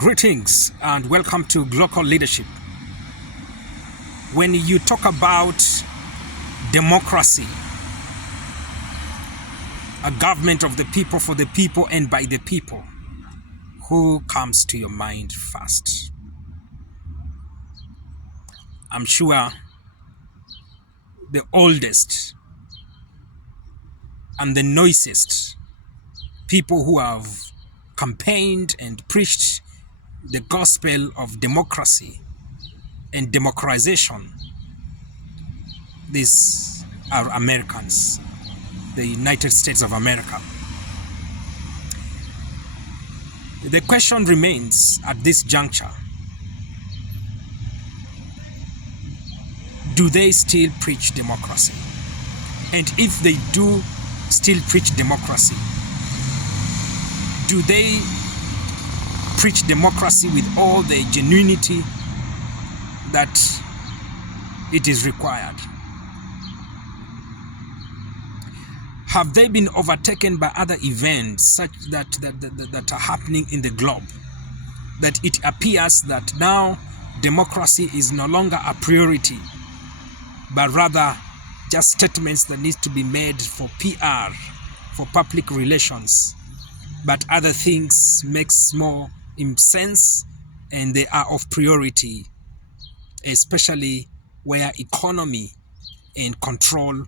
Greetings and welcome to Global Leadership. When you talk about democracy, a government of the people, for the people, and by the people, who comes to your mind first? I'm sure the oldest and the noisiest people who have campaigned and preached the gospel of democracy and democratization, these are Americans, the United States of America. The question remains at this juncture: do they still preach democracy? And if they do still preach democracy, do they preach democracy with all the genuinity that it is required? Have they been overtaken by other events such that are happening in the globe, that it appears that now democracy is no longer a priority, but rather just statements that need to be made for PR, for public relations, but other things makes more sense and they are of priority, especially where economy and control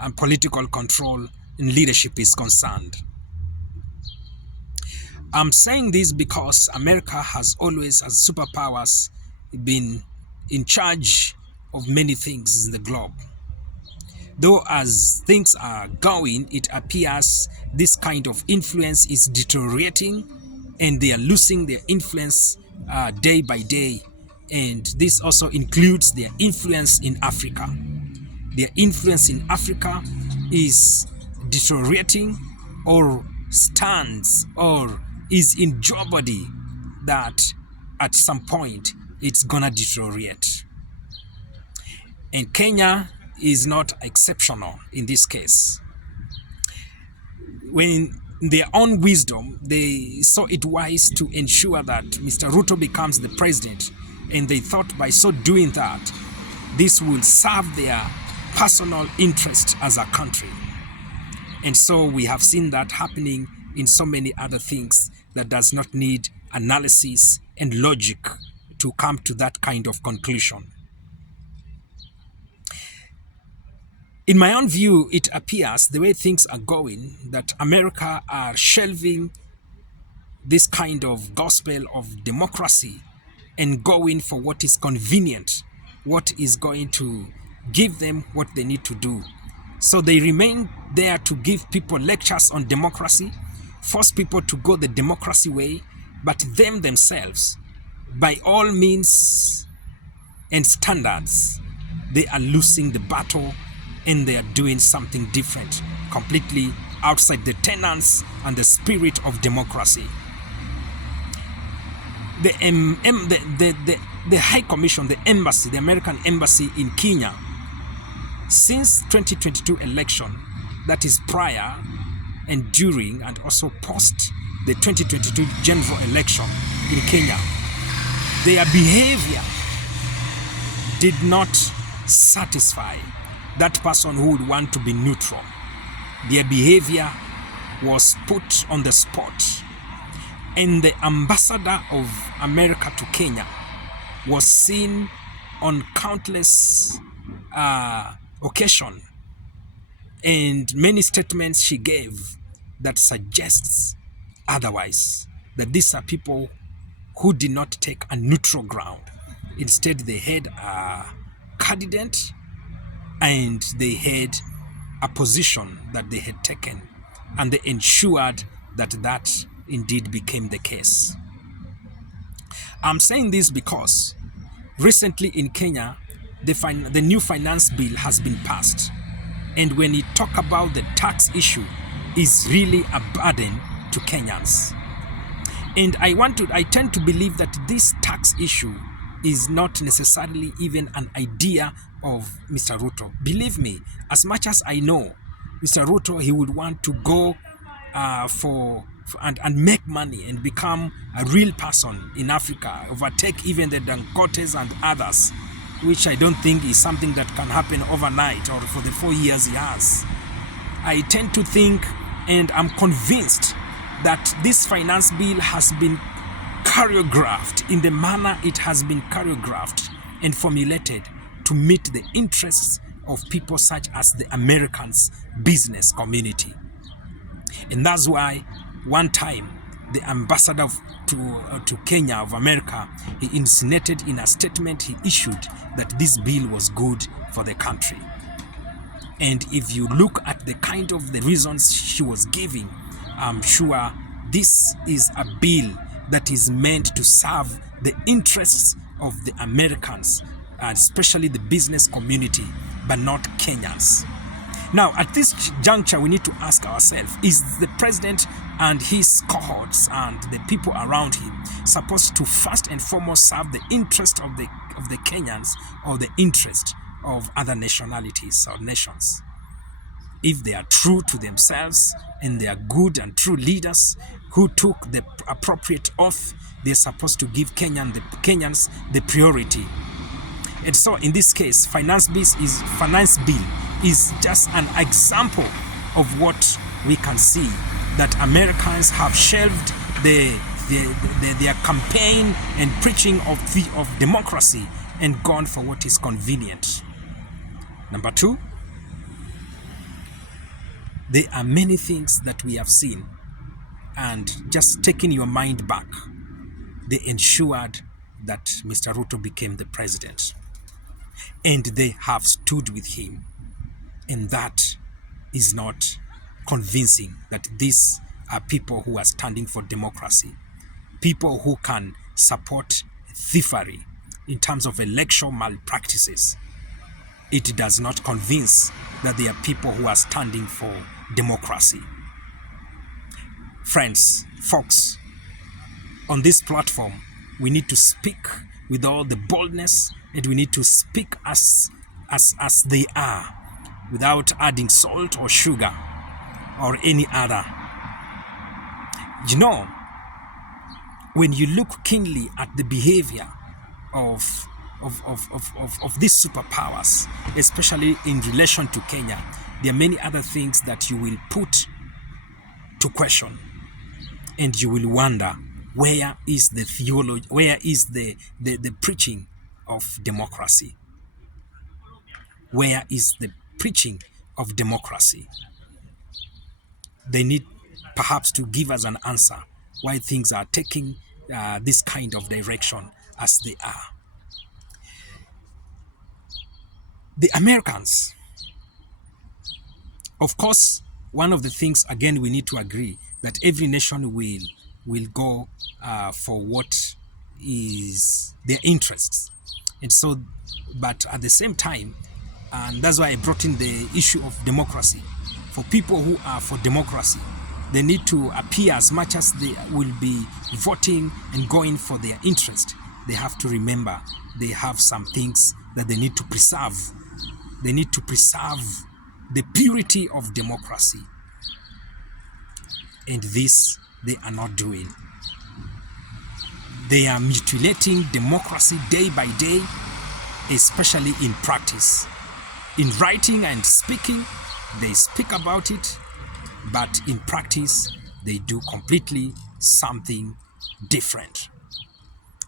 and political control and leadership is concerned. I'm saying this because America has always, as superpowers, been in charge of many things in the globe. Though as things are going, it appears this kind of influence is deteriorating and they are losing their influence day by day. And this also includes their influence in Africa. Their influence in Africa is deteriorating or stands or is in jeopardy that at some point it's gonna deteriorate. And Kenya is not exceptional in this case. When in their own wisdom, they saw it wise to ensure that Mr. Ruto becomes the president, and they thought by so doing that, this will serve their personal interest as a country. And so we have seen that happening in so many other things that does not need analysis and logic to come to that kind of conclusion. In my own view, it appears the way things are going that America are shelving this kind of gospel of democracy and going for what is convenient, what is going to give them what they need to do. So they remain there to give people lectures on democracy, force people to go the democracy way, but them themselves, by all means and standards, they are losing the battle and they are doing something different, completely outside the tenets and the spirit of democracy. The High Commission, the embassy, the American embassy in Kenya, since 2022 election, that is prior and during and also post the 2022 general election in Kenya, their behavior did not satisfy that person who would want to be neutral. Their behavior was put on the spot. And the ambassador of America to Kenya was seen on countless occasions and many statements she gave that suggests otherwise, that these are people who did not take a neutral ground. Instead, they had a candidate and they had a position that they had taken, and they ensured that that indeed became the case. I'm saying this because recently in Kenya, the new finance bill has been passed, and when you talk about the tax issue, is really a burden to Kenyans. And I tend to believe that this tax issue is not necessarily even an idea of Mr. Ruto. Believe me, as much as I know Mr. Ruto, he would want to go for and make money and become a real person in Africa, overtake even the Dangotes and others, which I don't think is something that can happen overnight or for the 4 years he has. I tend to think, and I'm convinced, that this finance bill has been choreographed in the manner it has been choreographed and formulated to meet the interests of people such as the Americans business community. And that's why one time the ambassador to Kenya of America, he insinuated in a statement he issued that this bill was good for the country. And if you look at the kind of the reasons she was giving, I'm sure this is a bill that is meant to serve the interests of the Americans, especially the business community, but not Kenyans. Now, at this juncture, we need to ask ourselves, is the president and his cohorts and the people around him supposed to first and foremost serve the interest of the Kenyans or the interest of other nationalities or nations? If they are true to themselves and they are good and true leaders who took the appropriate oath, they're supposed to give Kenyans the priority. And so in this case, finance bill is just an example of what we can see, that Americans have shelved their campaign and preaching of democracy and gone for what is convenient. Number two, there are many things that we have seen, and just taking your mind back, they ensured that Mr. Ruto became the president, and they have stood with him, and that is not convincing that these are people who are standing for democracy, people who can support thievery in terms of election malpractices. It does not convince that they are people who are standing for democracy. Friends, folks, on this platform, we need to speak with all the boldness, and we need to speak as they are, without adding salt or sugar or any other. You know, when you look keenly at the behavior of these superpowers, especially in relation to Kenya, there are many other things that you will put to question, and you will wonder, where is the theology, where is the preaching of democracy? Where is the preaching of democracy? They need perhaps to give us an answer why things are taking this kind of direction as they are. The Americans, of course, one of the things, again, we need to agree that every nation will go for what is their interests. And so, but at the same time, and that's why I brought in the issue of democracy. For people who are for democracy, they need to appear, as much as they will be voting and going for their interest, they have to remember they have some things that they need to preserve. They need to preserve the purity of democracy. And this they are not doing. They are mutilating democracy day by day, especially in practice. In writing and speaking, they speak about it, but in practice, they do completely something different.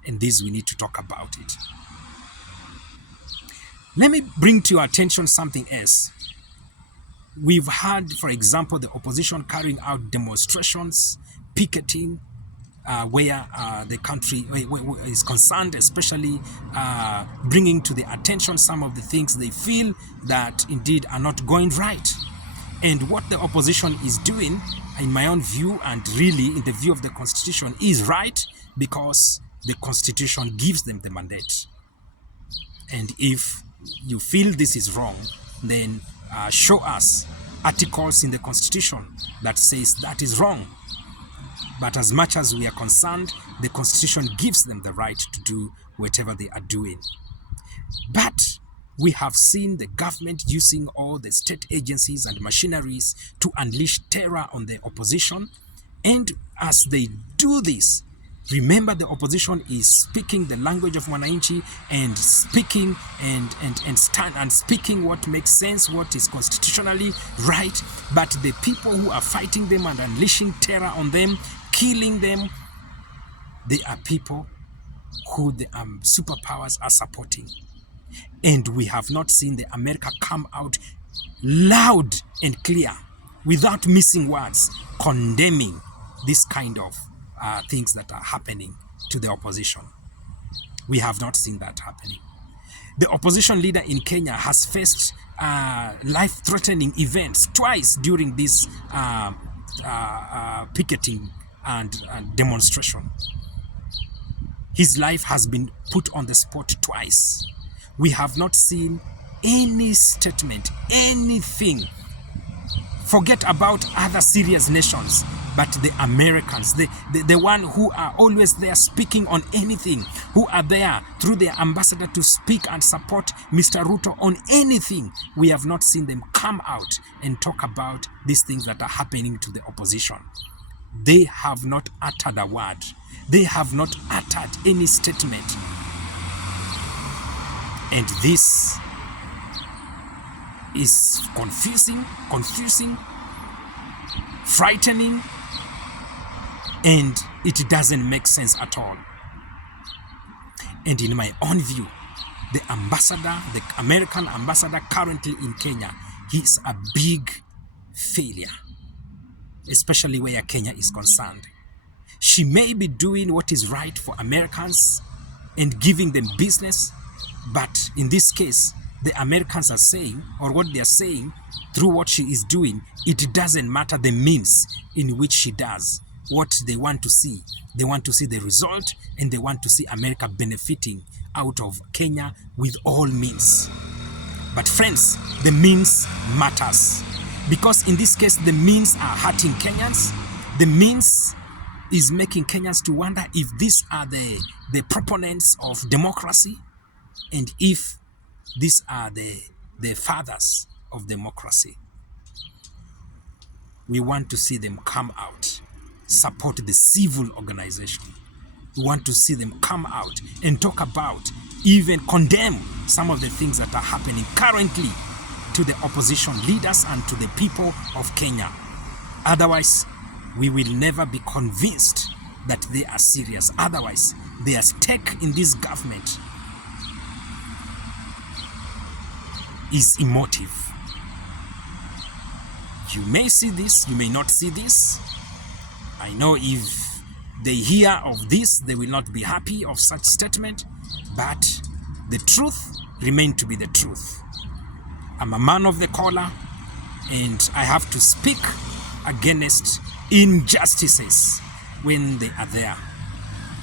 And this, we need to talk about it. Let me bring to your attention something else. We've had, for example, the opposition carrying out demonstrations, picketing, where the country is concerned, especially bringing to the attention some of the things they feel that indeed are not going right. And what the opposition is doing, in my own view, and really in the view of the Constitution, is right, because the Constitution gives them the mandate. And if you feel this is wrong, then show us articles in the Constitution that says that is wrong. But as much as we are concerned, the Constitution gives them the right to do whatever they are doing. But we have seen the government using all the state agencies and machineries to unleash terror on the opposition And as they do this, remember the opposition is speaking the language of Mwananchi and speaking and speaking what makes sense, what is constitutionally right. But the people who are fighting them and unleashing terror on them, killing them, they are people who the superpowers are supporting. And we have not seen the America come out loud and clear, without missing words, condemning this kind of things that are happening to the opposition. We have not seen that happening. The opposition leader in Kenya has faced life-threatening events twice during this picketing and demonstration. His life has been put on the spot twice. We have not seen any statement, anything. Forget about other serious nations, but the Americans, the one who are always there speaking on anything, who are there through their ambassador to speak and support Mr. Ruto on anything. We have not seen them come out and talk about these things that are happening to the opposition. They have not uttered a word. They have not uttered any statement. And this is confusing, frightening, and it doesn't make sense at all. And in my own view, the ambassador, the American ambassador currently in Kenya, he is a big failure, especially where Kenya is concerned. She may be doing what is right for Americans and giving them business, but in this case, the Americans are saying, or what they are saying through what she is doing, it doesn't matter the means in which she does what they want to see. They want to see the result, and they want to see America benefiting out of Kenya with all means. But friends, the means matters, because in this case, the means are hurting Kenyans. The means is making Kenyans to wonder if these are the proponents of democracy, and if these are the fathers of democracy. We want to see them come out, support the civil organization. We want to see them come out and talk about, even condemn some of the things that are happening currently to the opposition leaders and to the people of Kenya. Otherwise, we will never be convinced that they are serious. Otherwise, their stake in this government is emotive. You may see this, you may not see this. I know if they hear of this, they will not be happy of such statement, but the truth remains to be the truth. I'm a man of the collar, and I have to speak against injustices when they are there.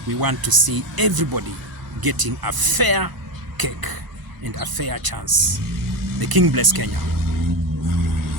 We want to see everybody getting a fair cake and a fair chance. The King bless Kenya.